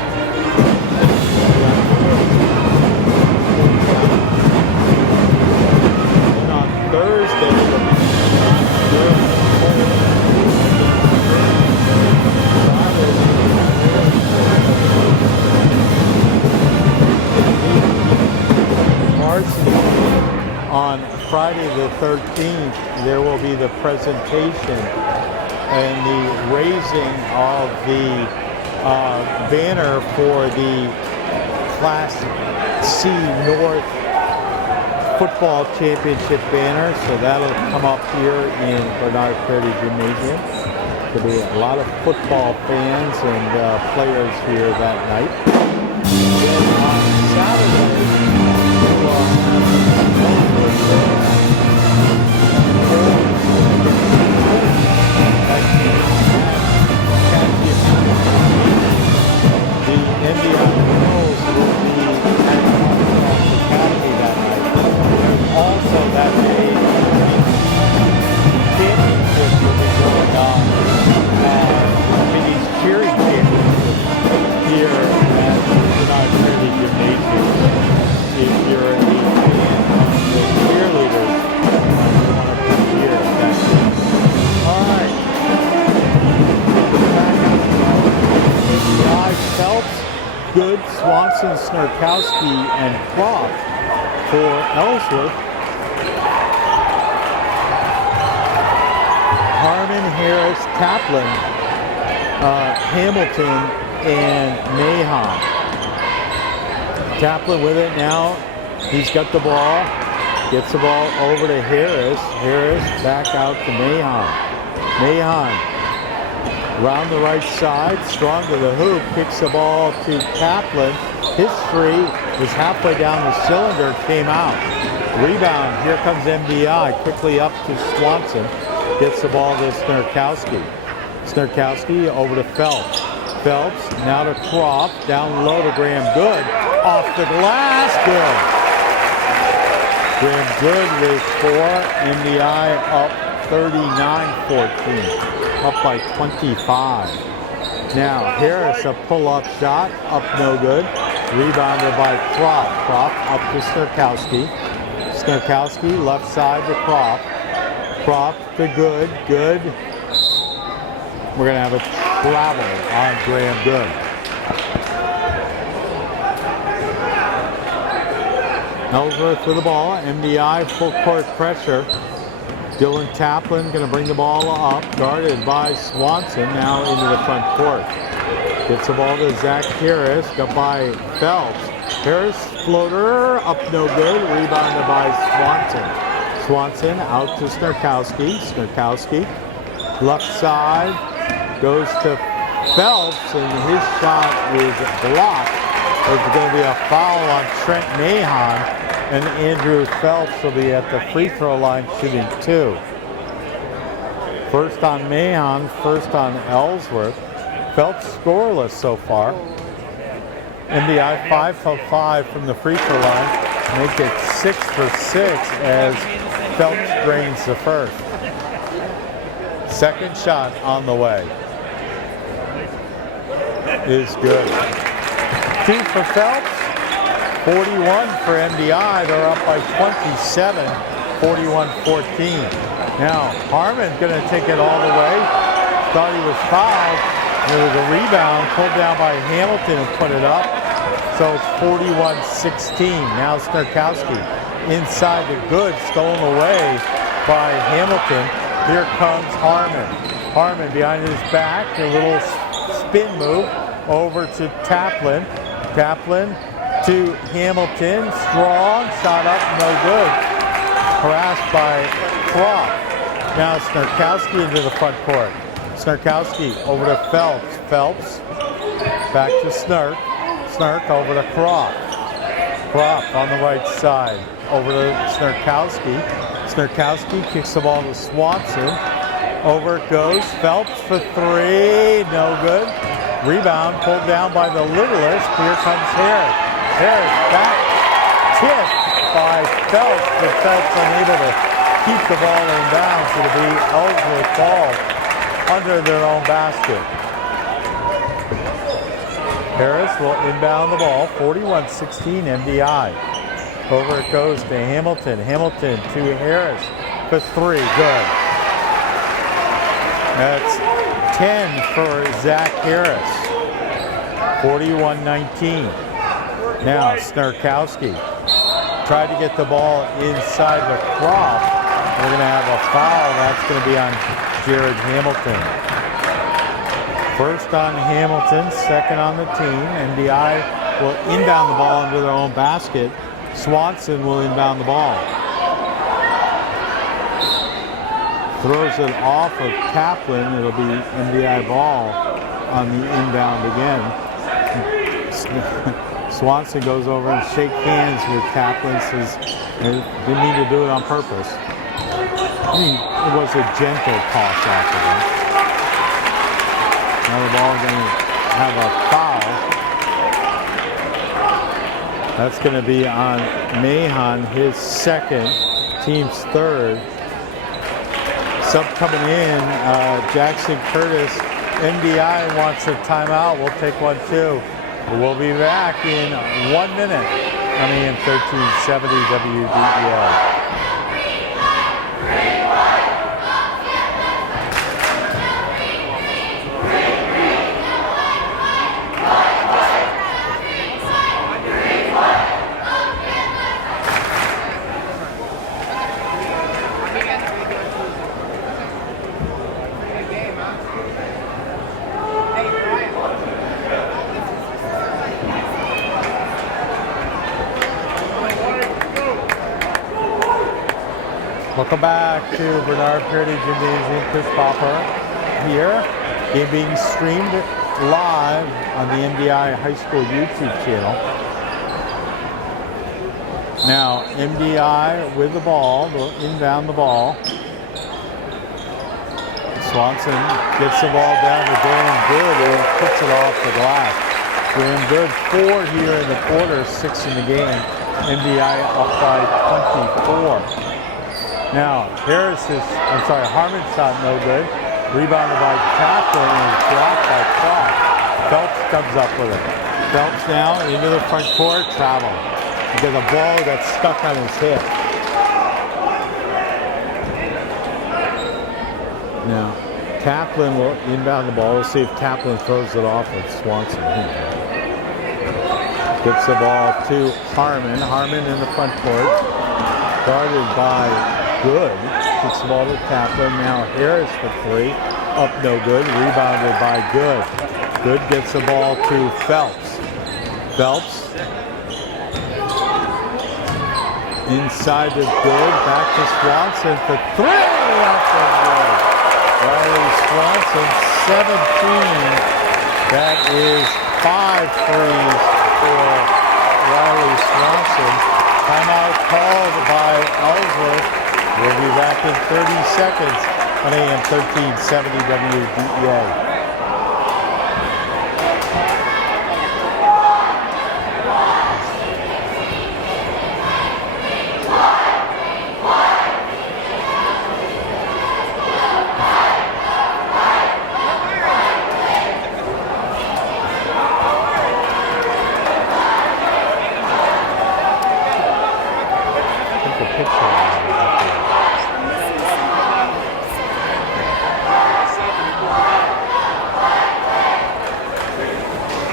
on Friday the 13th, there will be the presentation and the raising of the banner for the Class C North Football Championship banner. So that'll come up here in Bernard Purdy Gymnasium. There'll be a lot of football fans and players here that night. Then on Saturday, we will the MDIHS will be at Ellsworth Academy that night. Also that day, championship will be going on. Minis cheering championship here at Bernard Purdy Gymnasium. If you're a fan of the cheerleaders, you want to come here. All right. Phelps, Good, Swanson, Snurkowski, and Croft for Ellsworth. Harmon, Harris, Kaplan, Hamilton, and Mahon. Kaplan with it now. He's got the ball. Gets the ball over to Harris. Harris back out to Mahon. Mahon around the right side, strong to the hoop, kicks the ball to Kaplan. His three was halfway down the cylinder, came out. Rebound, here comes MDI, quickly up to Swanson. Gets the ball to Snurkowski. Snurkowski over to Phelps. Phelps now to Croft, down low to Graham Good. Off the glass, Good. Graham Good with 4, MDI up 39-14. Up by 25. Now Harris, a pull-up shot, up no good. Rebounded by Croft. Croft up to Snurkowski. Snurkowski left side to Croft. Croft to Good. Good. We're going to have a travel on Graham Good. Ellsworth with the ball. MDI full court pressure. Dylan Kaplan going to bring the ball up, guarded by Swanson, now into the front court. Gets the ball to Zach Harris, got by Phelps. Harris floater, up no good, rebounded by Swanson. Swanson out to Snurkowski. Snurkowski, left side, goes to Phelps, and his shot is blocked. There's going to be a foul on Trent Mahon. And Andrew Phelps will be at the free throw line shooting 2. First on Mahon, first on Ellsworth. Phelps scoreless so far. MDI 5 of 5 from the free throw line. Make it 6 for 6 as Phelps drains the first. Second shot on the way. Is good. 2 for Phelps. 41 for MDI, they're up by 27, 41-14. Now, Harmon's going to take it all the way. Thought he was fouled. There was a rebound, pulled down by Hamilton and put it up. So it's 41-16. Now Snurkowski inside the Good, stolen away by Hamilton. Here comes Harmon. Harmon behind his back, a little spin move over to Kaplan. Kaplan to Hamilton, strong, shot up, no good. Harassed by Croft. Now Snurkowski into the front court. Snurkowski over to Phelps. Phelps back to Snurk. Snurk over to Croft. Croft on the right side over to Snurkowski. Snurkowski kicks the ball to Swanson. Over it goes. Phelps for 3, no good. Rebound pulled down by the littlest. Here comes Harris. Harris back tipped by Phelps, but Phelps unable to keep the ball in bounds. It'll be Ellsworth ball under their own basket. Harris will inbound the ball, 41-16 MDI. Over it goes to Hamilton. Hamilton to Harris for 3, good. That's 10 for Zach Harris, 41-19. Now Snurkowski tried to get the ball inside the crop. We're going to have a foul. That's going to be on Jared Hamilton. First on Hamilton, second on the team. MDI will inbound the ball into their own basket. Swanson will inbound the ball. Throws it off of Kaplan. It'll be MDI ball on the inbound again. Swanson goes over and shakes hands with Kaplan. Says, didn't mean to do it on purpose. It was a gentle toss after that. Now the ball going to have a foul. That's going to be on Mahon, his second, team's third. Sub coming in, Jackson Curtis. MDI wants a timeout. We'll take one too. We'll be back in 1 minute. Coming in 1370 WDEL. Welcome back to Bernard Purdy Gymnasium. Chris Popper here. Game being streamed live on the MDI High School YouTube channel. Now MDI with the ball. They'll inbound the ball. Swanson gets the ball down to Graham Good and puts it off the glass. Graham Good 4 here in the quarter, 6 in the game. MDI up by 24. Now, Harmon's shot no good. Rebounded by Kaplan and blocked by Clark. Phelps comes up with it. Phelps now into the front court, travel. Because the ball got stuck on his hip. Now, Kaplan will inbound the ball. We'll see if Kaplan throws it off with Swanson. Gets the ball to Harmon. Harmon in the front court. Guarded by Good. Gets the ball to Kaplan. Now Harris for 3. Up no good. Rebounded by Good. Good gets the ball to Phelps. Phelps. Inside to Good. Back to Swanson for 3. Up and good. Riley Swanson, 17. That is 5 threes for Riley Swanson. Timeout called by Ellsworth. We'll be back in 30 seconds on AM 1370 WDEA.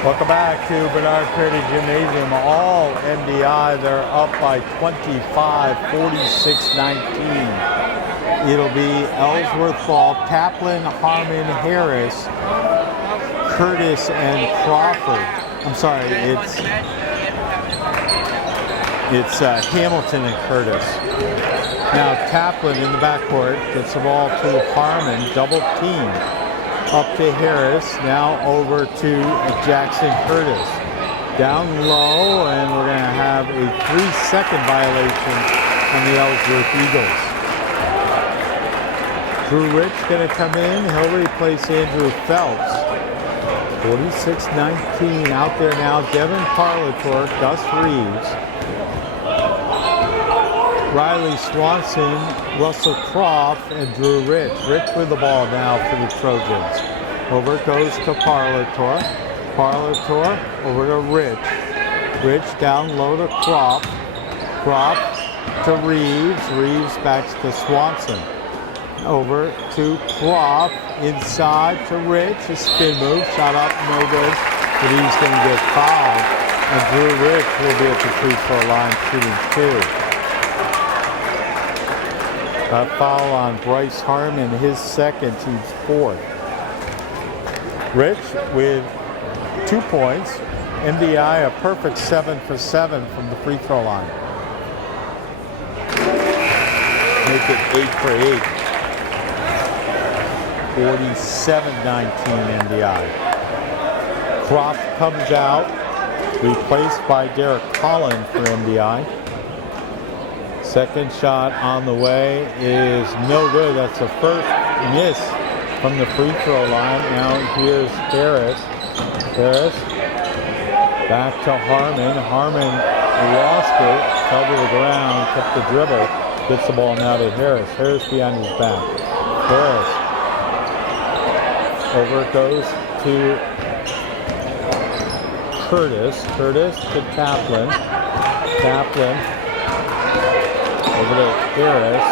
Welcome back to Bernard Purdy Gymnasium. All MDI, they're up by 25, 46-19. It'll be Ellsworth ball, Kaplan, Harmon, Harris, Curtis, and Crawford. I'm sorry, it's Hamilton and Curtis. Now Kaplan in the backcourt gets the ball to Harmon, double team. Up to Harris, now over to Jackson Curtis. Down low, and we're going to have a 3-second violation on the Ellsworth Eagles. Drew Rich going to come in. He'll replace Andrew Phelps. 46-19 out there now. Devin Parlator, Gus Reeves, Riley Swanson, Russell Croft, and Drew Rich. Rich with the ball now for the Trojans. Over it goes to Parlator. Parlator over to Rich. Rich down low to Croft. Croft to Reeves. Reeves back to Swanson. Over to Croft. Inside to Rich. A spin move. Shot up, no good. But he's going to get fouled. And Drew Rich will be at the free throw line shooting 2. A foul on Bryce Harmon, his second, team's fourth. Rich with 2 points. MDI a perfect 7 for 7 from the free throw line. Make it 8 for 8. 47-19 MDI. Croft comes out, replaced by Derek Collin for MDI. Second shot on the way is no good. That's the first miss from the free throw line. Now here's Harris. Harris back to Harmon. Harmon lost it, fell to the ground, kept the dribble, gets the ball now to Harris. Harris behind his back. Harris. Over it goes to Curtis. Curtis to Kaplan. Kaplan over to Harris.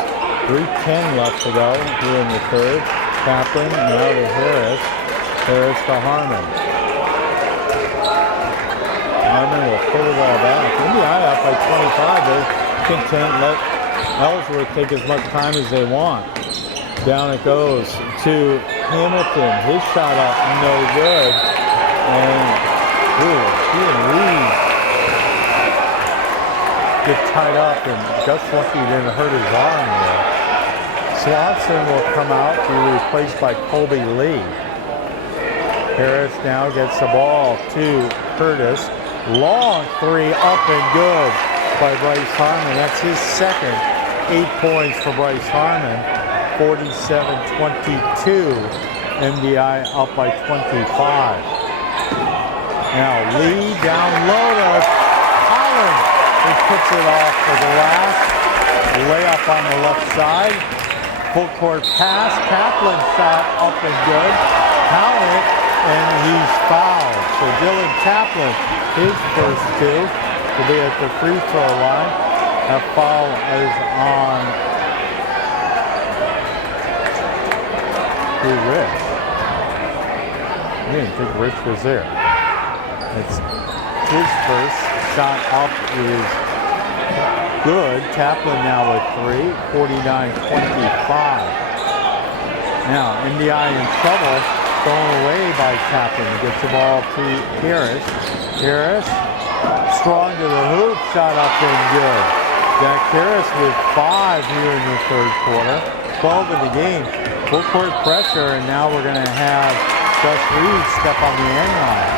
3:10 left to go here in the third. Kaplan now to Harris. Harris to Harmon. Harmon will pull the ball back. MDI up by 25. They're content. Let Ellsworth take as much time as they want. Down it goes to Hamilton. His shot up, no good. And he and Reed get tied up, and just lucky he didn't hurt his arm there. Swanson will come out, be replaced by Colby Lee. Harris now gets the ball to Curtis. Long three, up and good by Bryce Harmon. That's his second. 8 points for Bryce Harmon. 47-22. MDI up by 25. Now Lee down low to Collin. He puts it off for the last. Layup on the left side. Full court pass. Kaplan shot up and good. Count it, and he's fouled. So Dylan Kaplan, his first two, will be at the free throw line. That foul is on Rich. I didn't think Rich was there. It's his first shot up is good. Kaplan now with 3, 49-25. Now MDI in trouble, thrown away by Kaplan. He gets the ball to Harris. Harris, strong to the hoop, shot up and good. Jack Harris with 5 here in the third quarter. 12 in the game. Full court pressure, and now we're going to have Gus Reed step on the end line.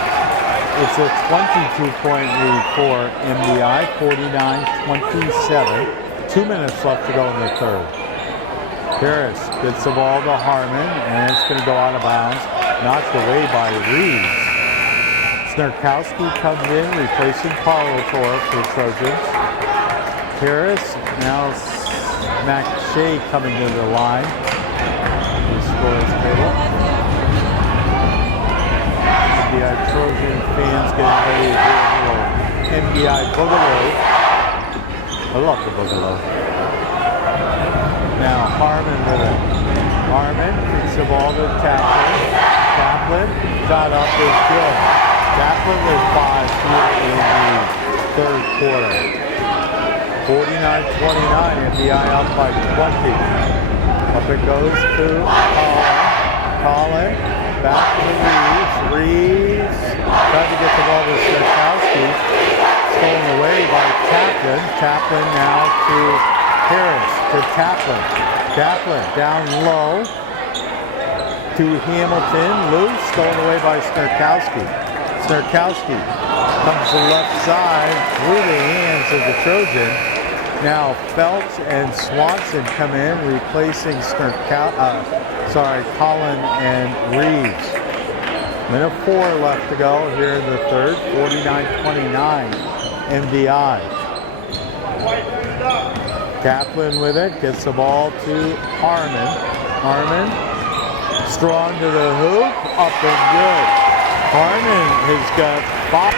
It's a 22-point lead for MDI, 49-27. 2 minutes left to go in the third. Harris gets the ball to Harmon, and it's going to go out of bounds. Knocked away by Reed. Snurkowski comes in, replacing Parlator for the Trojans. Harris, now Mac Shea coming to the line. The scorer's table. MDI Trojan fans getting ready to do a little MDI Boogaloo. I love the Boogaloo. Now Harmon with it. Harmon kicks the ball to Kaplan. Kaplan, shot up is good. Kaplan with 5 here in the third quarter. 49-29, MDI up by 20. Up it goes to Collin. Collin, back to Reeves. Reeves tried to get the ball to Snurkowski. Stolen away by Kaplan. Kaplan now to Harris, to Kaplan. Kaplan down low to Hamilton. Loose, stolen away by Snurkowski. Snurkowski comes to the left side through the hands of the Trojan. Now Felch and Swanson come in, replacing Collin and Reeves. Minute 4 left to go here in the third. 49-29 MDI. Kaplan with it, gets the ball to Harmon. Harmon, strong to the hoop, up and good. Harmon has got 5.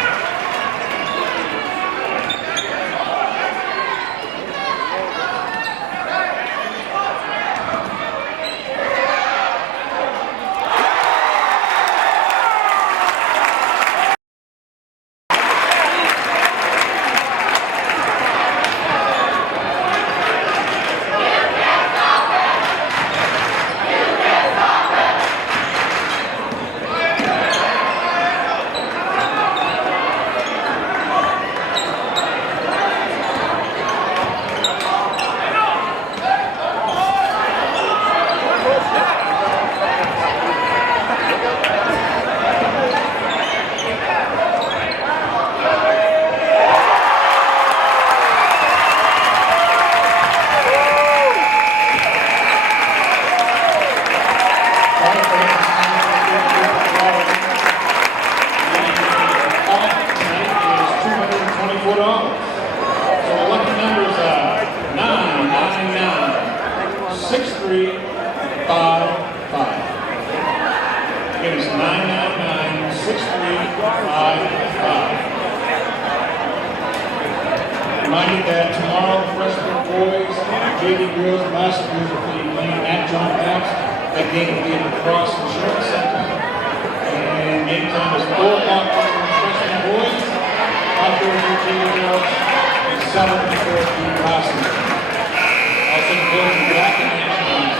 Reminded that tomorrow, freshman boys, JV girls, and basketball will be playing at John Paps. That game will be at the Cross Insurance Center. And game time is 4 o'clock for freshman boys, 5:30 for JV girls, and 7 for the basketball. Also, the boys will be back in action on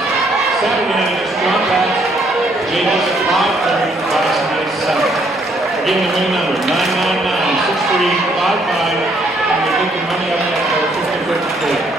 Saturday night against John Paps. JV is at 5:30, basketball is 7. Again, the phone number 999-6355. And we'll pick the money up at 50-50.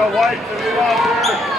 Go white to the sponsor.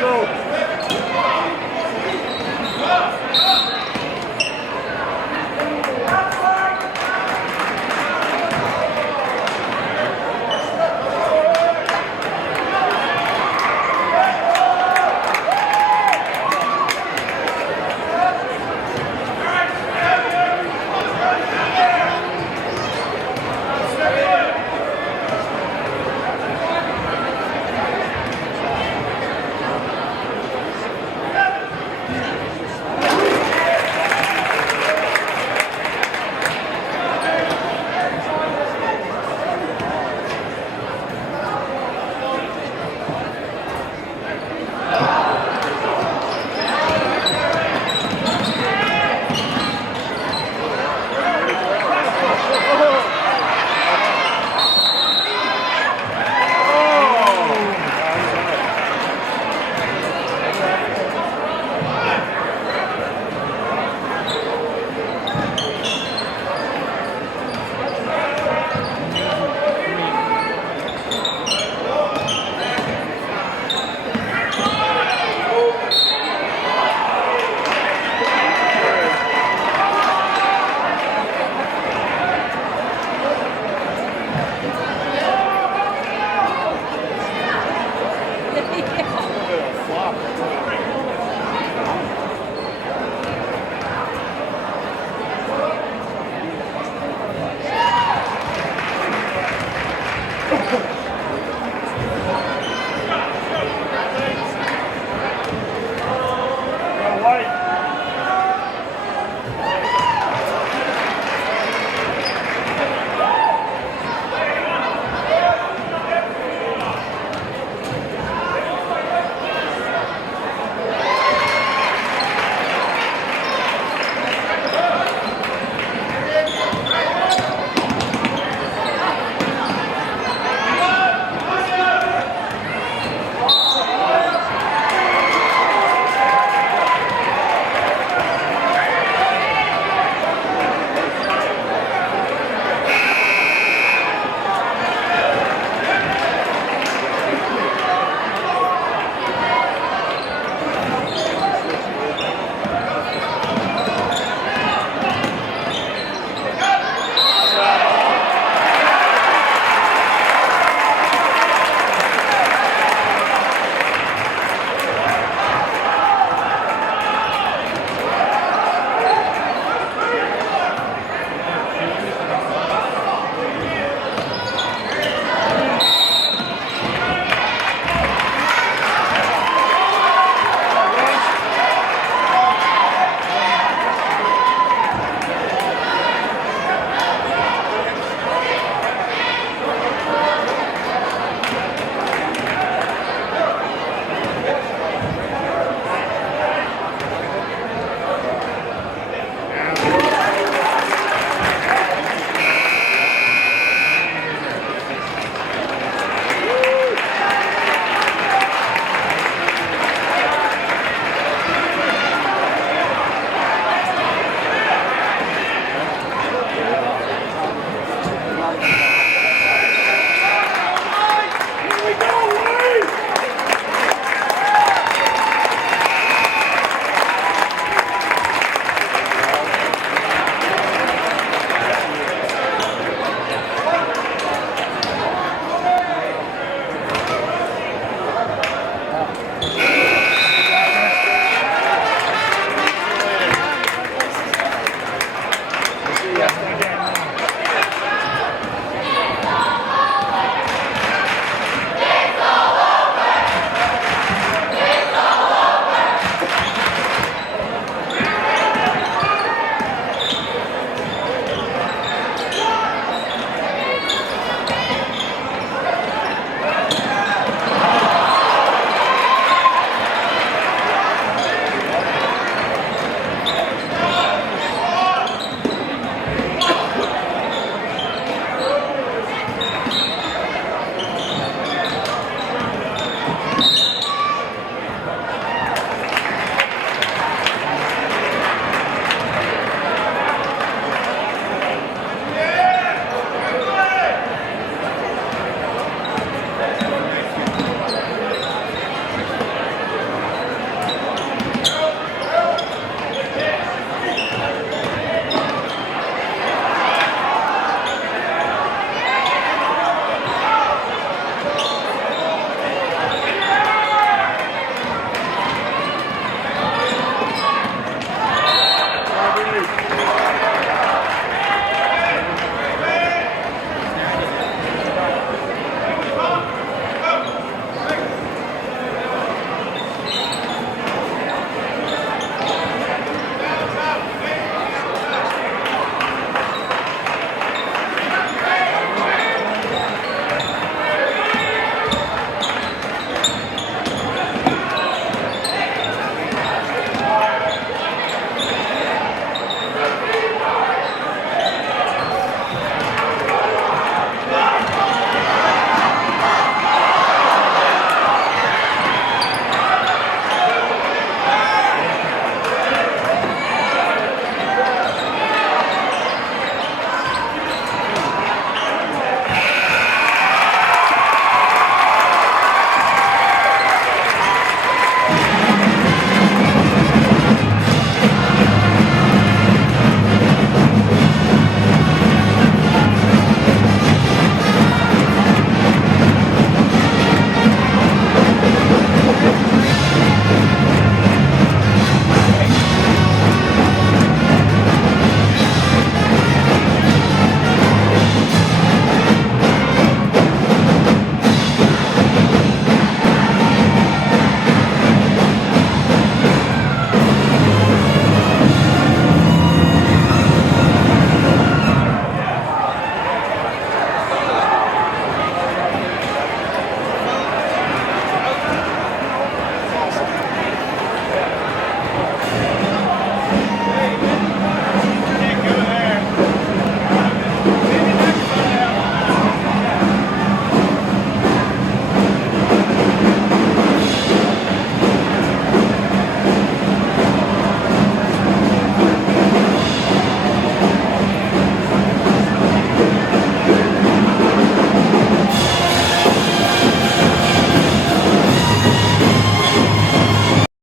go.